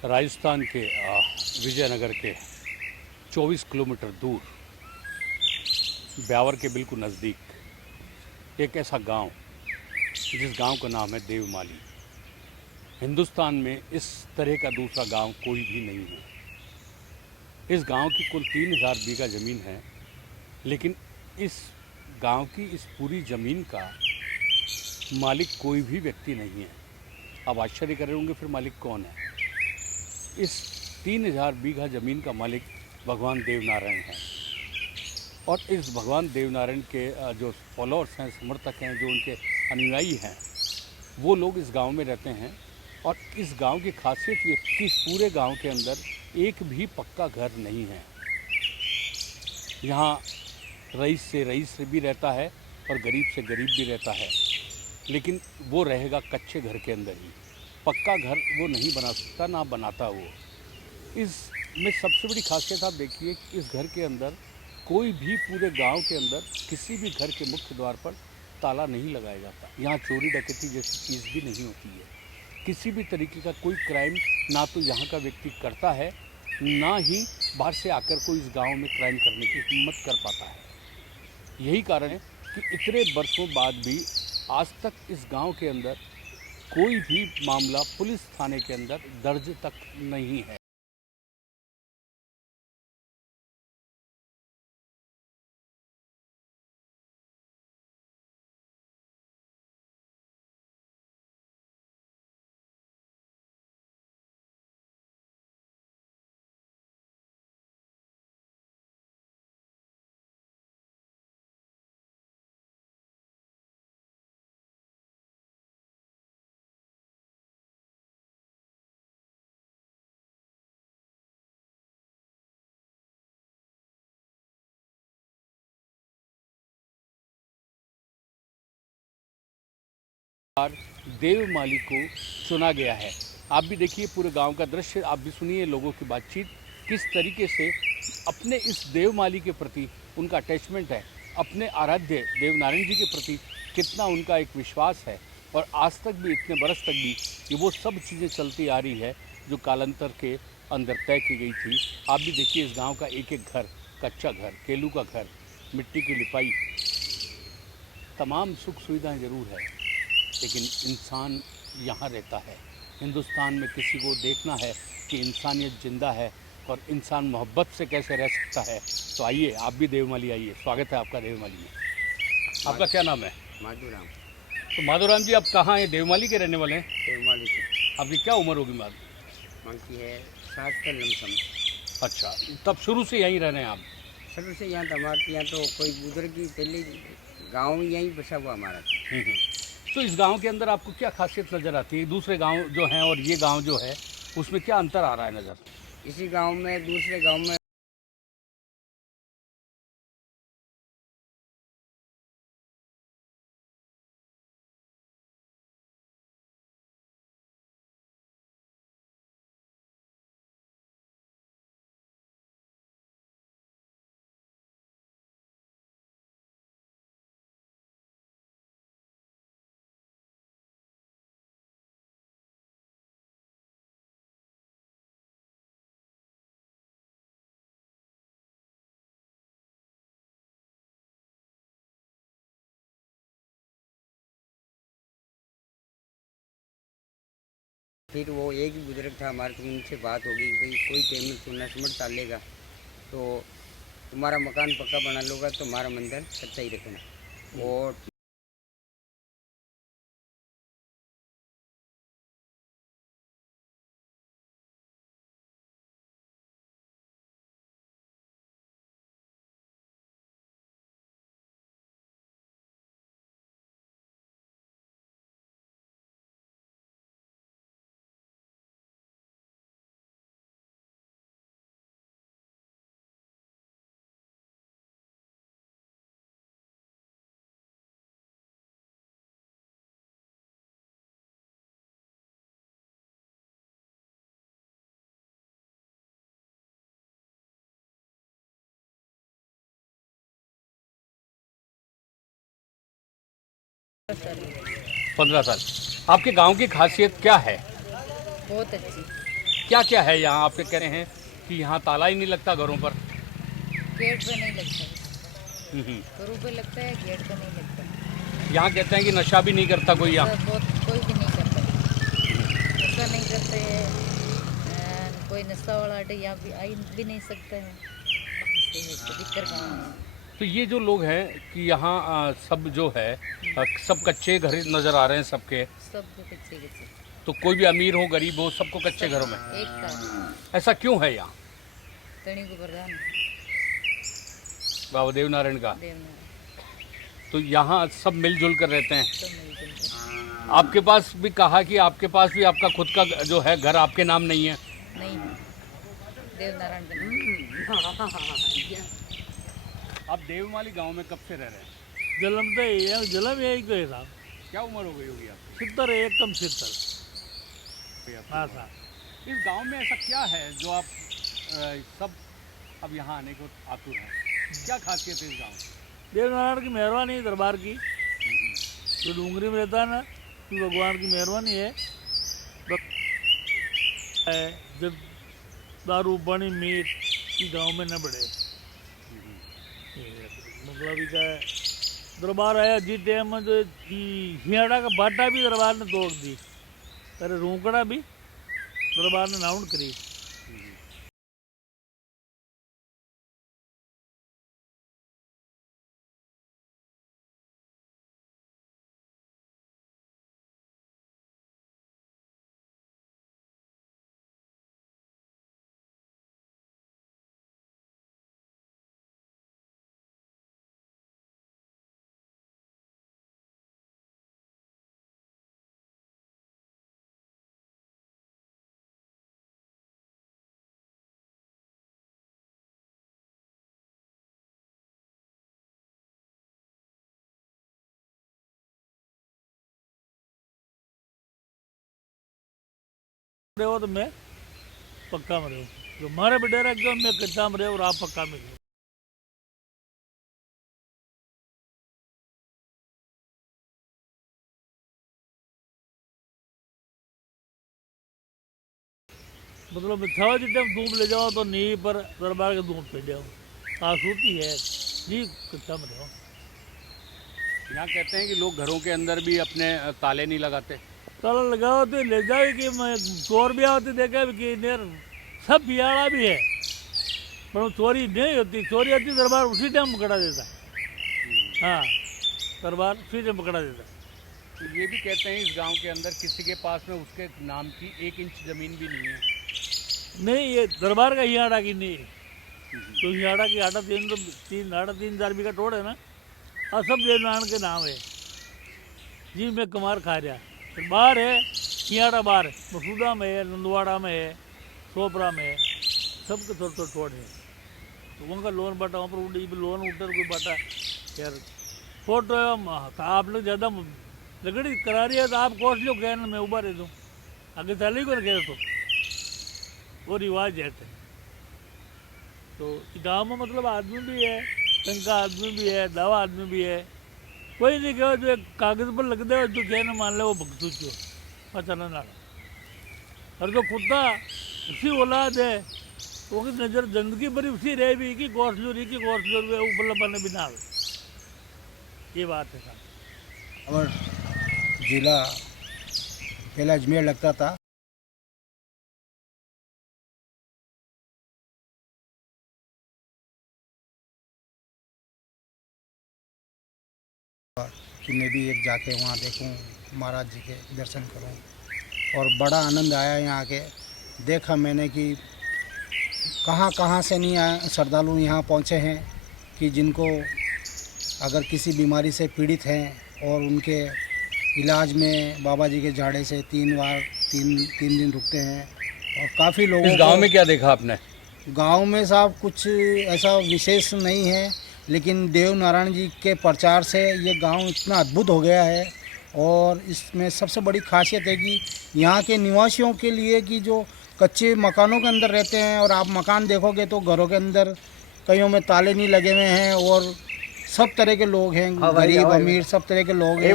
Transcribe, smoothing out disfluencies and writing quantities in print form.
राजस्थान के विजयनगर के 24 किलोमीटर दूर ब्यावर के बिल्कुल नज़दीक एक ऐसा गांव जिस गांव का नाम है देवमाली। हिंदुस्तान में इस तरह का दूसरा गांव कोई भी नहीं है। इस गांव की कुल 3000 बीघा ज़मीन है, लेकिन इस गांव की इस पूरी ज़मीन का मालिक कोई भी व्यक्ति नहीं है। अब आश्चर्य कर रहे होंगे फिर मालिक कौन है। इस 3000 बीघा ज़मीन का मालिक भगवान देवनारायण है। और इस भगवान देवनारायण के जो फॉलोअर्स हैं, समर्थक हैं, जो उनके अनुयायी हैं, वो लोग इस गांव में रहते हैं। और इस गांव की खासियत ये कि इस पूरे गांव के अंदर एक भी पक्का घर नहीं है। यहाँ रईस से भी रहता है और गरीब से गरीब भी रहता है, लेकिन वो रहेगा कच्चे घर के अंदर ही। पक्का घर वो नहीं बना सकता, ना बनाता वो। इसमें सबसे बड़ी खासियत आप देखिए कि इस घर के अंदर कोई भी पूरे गांव के अंदर किसी भी घर के मुख्य द्वार पर ताला नहीं लगाया जाता। यहाँ चोरी डकैती जैसी चीज़ भी नहीं होती है। किसी भी तरीके का कोई क्राइम ना तो यहाँ का व्यक्ति करता है, ना ही बाहर से आकर कोई इस गांव में क्राइम करने की हिम्मत कर पाता है। यही कारण है कि इतने वर्षों बाद भी आज तक इस गांव के अंदर कोई भी मामला पुलिस थाने के अंदर दर्ज तक नहीं है। देवमाली को चुना गया है। आप भी देखिए पूरे गांव का दृश्य, आप भी सुनिए लोगों की बातचीत, किस तरीके से अपने इस देवमाली के प्रति उनका अटैचमेंट है, अपने आराध्य देवनारायण जी के प्रति कितना उनका एक विश्वास है। और आज तक भी, इतने बरस तक भी, ये वो सब चीज़ें चलती आ रही है जो कालांतर के अंदर तय की गई थी। आप भी देखिए इस गाँव का एक एक घर, कच्चा घर, केलू का घर, मिट्टी की लिपाई, तमाम सुख सुविधाएँ ज़रूर है, लेकिन इंसान यहाँ रहता है। हिंदुस्तान में किसी को देखना है कि इंसानियत ज़िंदा है और इंसान मोहब्बत से कैसे रह सकता है। तो आइए, आप भी देवमाली आइए, स्वागत है आपका देवमाली में। आपका क्या नाम है? माधुराम। तो माधुराम जी, आप कहाँ हैं? देवमाली के रहने वाले हैं? देवमाली से आपकी क्या उम्र होगी माधु? मांगती है 60 का लमसम। अच्छा, तब शुरू से यहीं रह रहे हैं आप? शुरू से यहाँ तो हमारे यहाँ तो कोई बुजुर्ग की पहले गाँव में यहीं बसा हुआ हमारा। हम्म। तो इस गांव के अंदर आपको क्या खासियत नज़र आती है? दूसरे गांव जो हैं और ये गांव जो है, उसमें क्या अंतर आ रहा है नज़र? इसी गांव में दूसरे गांव में फिर वो एक ही बुजुर्ग था हमारे, तो उनसे बात हो गई भाई कोई पेमेंट सुनना समझ डालेगा तो तुम्हारा मकान पक्का बना लोगा तो हमारा मंदिर कच्चा ही रखना। और पंद्रह साल। आपके गांव की खासियत क्या है? बहुत अच्छी। क्या क्या है यहाँ? आप कह रहे हैं कि यहाँ ताला ही नहीं लगता घरों पर। गेट पे नहीं लगता, घरों पे लगता है, गेट पे नहीं लगता। यहाँ कहते हैं कि नशा भी नहीं करता कोई यहाँ। बहुत कोई भी नहीं करता, नशा नहीं करते कोई नशा वाला अड्डे यहाँ भी आई भी नहीं सकता है, दिक्कत गाँव में। तो ये जो लोग हैं कि यहाँ सब जो है सब कच्चे घर नज़र आ रहे हैं सबके, सब कच्चे कच्चे, तो कोई भी अमीर हो गरीब हो सबको कच्चे घरों में। एक का ऐसा क्यों है यहाँ? तणी को प्रधान बाबा देव नारायण का। देवनारायण तो यहाँ सब मिलजुल कर रहते हैं। सब मिलजुल कर। आपके पास भी कहा कि आपके पास भी आपका खुद का जो है घर आपके नाम नहीं है। नहीं है, देवनारायण का आप देवमाली गांव में कब से रह रहे हैं? जलम तो जलम यही कोई साहब क्या उम्र हो गई होगी आपकी? 70 है, एकदम 70। हाँ साहब, इस गांव में ऐसा क्या है जो आप सब अब यहाँ आने को आतुर हैं? क्या खासियत है इस गांव की? देवनारायण की मेहरबानी दरबार की, जो डूंगरी में रहता है ना, तो भगवान की मेहरबानी है। जब दारू पानी मीट की गांव में न बढ़े, मतलब क्या है, दरबार आया जी टाइम में जो हियाड़ा का बाटा भी दरबार ने तोड़ दी, अरे रूकड़ा भी दरबार ने नाउंड करी। रहो तो मैं पक्का में रहूँ, जो मारे भी डर है मैं कच्चा में रहे और आप पक्का में रहो। मतलब छवा जितने धूप ले जाओ तो नी पर दरबार के धूप पे जाओ, आसूती है जी, कच्चा में रहो। यहाँ कहते हैं कि लोग घरों के अंदर भी अपने ताले नहीं लगाते। ताला लगाओ तो ले जाओ कि मैं चोर भी आते देखा कि नेर सब पियाड़ा भी है, पर चोरी नहीं होती, चोरी होती दरबार उसी टाइम पकड़ा देता। हाँ, दरबार उसी टाइम पकड़ा देता। तो ये भी कहते हैं इस गांव के अंदर किसी के पास में उसके नाम की 1 इंच ज़मीन भी नहीं है। नहीं, ये दरबार का हियाड़ा की नहीं, तो हियाड़ा की आटा 3,500 बीघा टोड़ है ना, और सब देवनारायण के नाम है जी। मैं कुमार खा रहा, बाहर है हियाड़ा, बाहर है मसूदा में है, नंदवाड़ा में है, सोपरा में है, सबके थोड़ा थोड़ा टोड़ है। तो उनका लोन बाटा वहाँ पर लोन उठर कोई बाटा यार फोटो आप लोग ज़्यादा लकड़ी करा रही है तो आप कोस लो, कहना मैं उभा रह दूँ, आगे चले को कह तो वो रिवाज है। तो गाँव में मतलब आदमी भी है, टंका आदमी भी है, दावा आदमी भी है, कोई नहीं कहो जो कागज पर लग दे जो कहना मान ले वो भगतू क्यों पता ना। और जो कुत्ता उसी औलाद है वो की नज़र जिंदगी भरी उसी रहे भी कि गौरसलूर ऊपर बने भी ना आवे, ये बात है साहब। और जिला पहले अजमेर लगता था, कि मैं भी एक जाके वहाँ देखूं, महाराज जी के दर्शन करूं, और बड़ा आनंद आया यहाँ के। देखा मैंने कि कहाँ कहाँ से नहीं आए श्रद्धालु यहाँ पहुँचे हैं, कि जिनको अगर किसी बीमारी से पीड़ित हैं और उनके इलाज में बाबा जी के झाड़े से 3 दिन रुकते हैं। और काफ़ी लोगों इस गांव में क्या देखा आपने? गांव में साहब कुछ ऐसा विशेष नहीं है, लेकिन देव नारायण जी के प्रचार से ये गांव इतना अद्भुत हो गया है। और इसमें सबसे बड़ी खासियत है कि यहाँ के निवासियों के लिए कि जो कच्चे मकानों के अंदर रहते हैं, और आप मकान देखोगे तो घरों के अंदर कईयों में ताले नहीं लगे हुए हैं, और सब तरह के लोग हैं, गरीब अमीर सब तरह के लोग हैं।